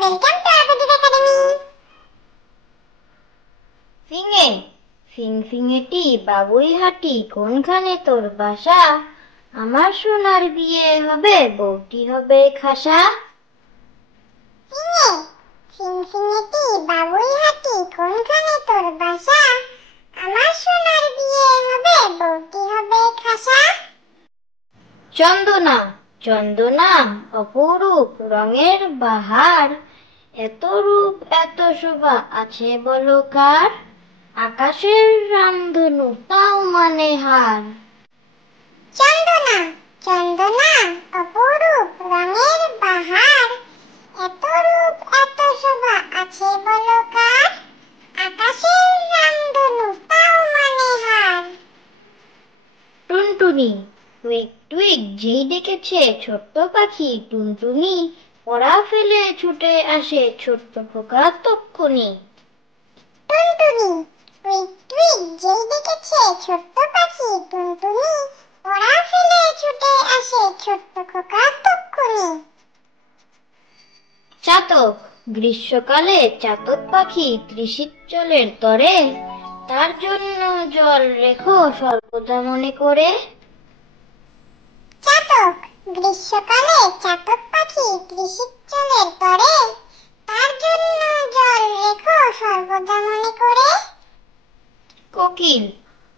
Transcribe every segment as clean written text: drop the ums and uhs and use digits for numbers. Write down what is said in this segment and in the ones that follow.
Welcome to Abhijit Academy. ফিঙে ফিংফিঙেটি বাবুই হাটি কোনখানে তোর বাসা? আমার সোনার বিয়ে হবে, বউটি হবে খাসা। ফিঙে ফিংফিঙেটি বাবুই হাটি কোনখানে তোর বাসা? আমার সোনার বিয়ে হবে, বউটি হবে খাসা। চন্দনা চন্দনা অপরূপ রঙের বাহার, এত রূপ এত শোভা আছে বলো কার? আকাশের রামধনু তাও মানে হার। চন্দনা চন্দনা অপরূপ রঙের বাহার, এত রূপ এত শোভা আছে বলো কার? আকাশের রামধনু তাও মানে হার। টুনটুনি টুইক টুইক যেই ডেকেছে ছোট্ট পাখি টুনটুনি, ওরা ফেলে ছুটে আসে ছোট্ট খোকা তক্ষুনি। টুনটুনি টুইক টুইক যেই ডেকেছে ছোট্ট পাখি টুনটুনি, ওরা ফেলে ছুটে আসে ছোট্ট খোকা তক্ষুনি। চাতক গ্রীষ্মকালে চাতক পাখি তৃষিত জলের তরে, তার জন্য জল রেখো সর্বদা মনে করে। চাতক গ্রীষ্মকালে চাতক পাখি তৃষিত জলের তরে, তার জন্য জল রেখো সর্বদা মনে করে। কোকিল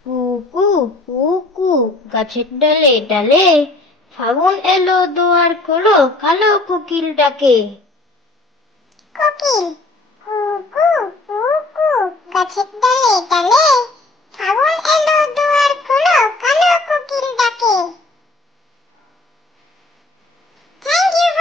কু কু কু কু গাছের ডালে ডালে, ফাগুন এলো দুয়ার খোলো কালো কোকিল ডাকে। কোকিল কু কু কু কু গাছের ডালে ডালে, ফাগুন এলো দুয়ার খোলো কালো কোকিল ডাকে। Thank you.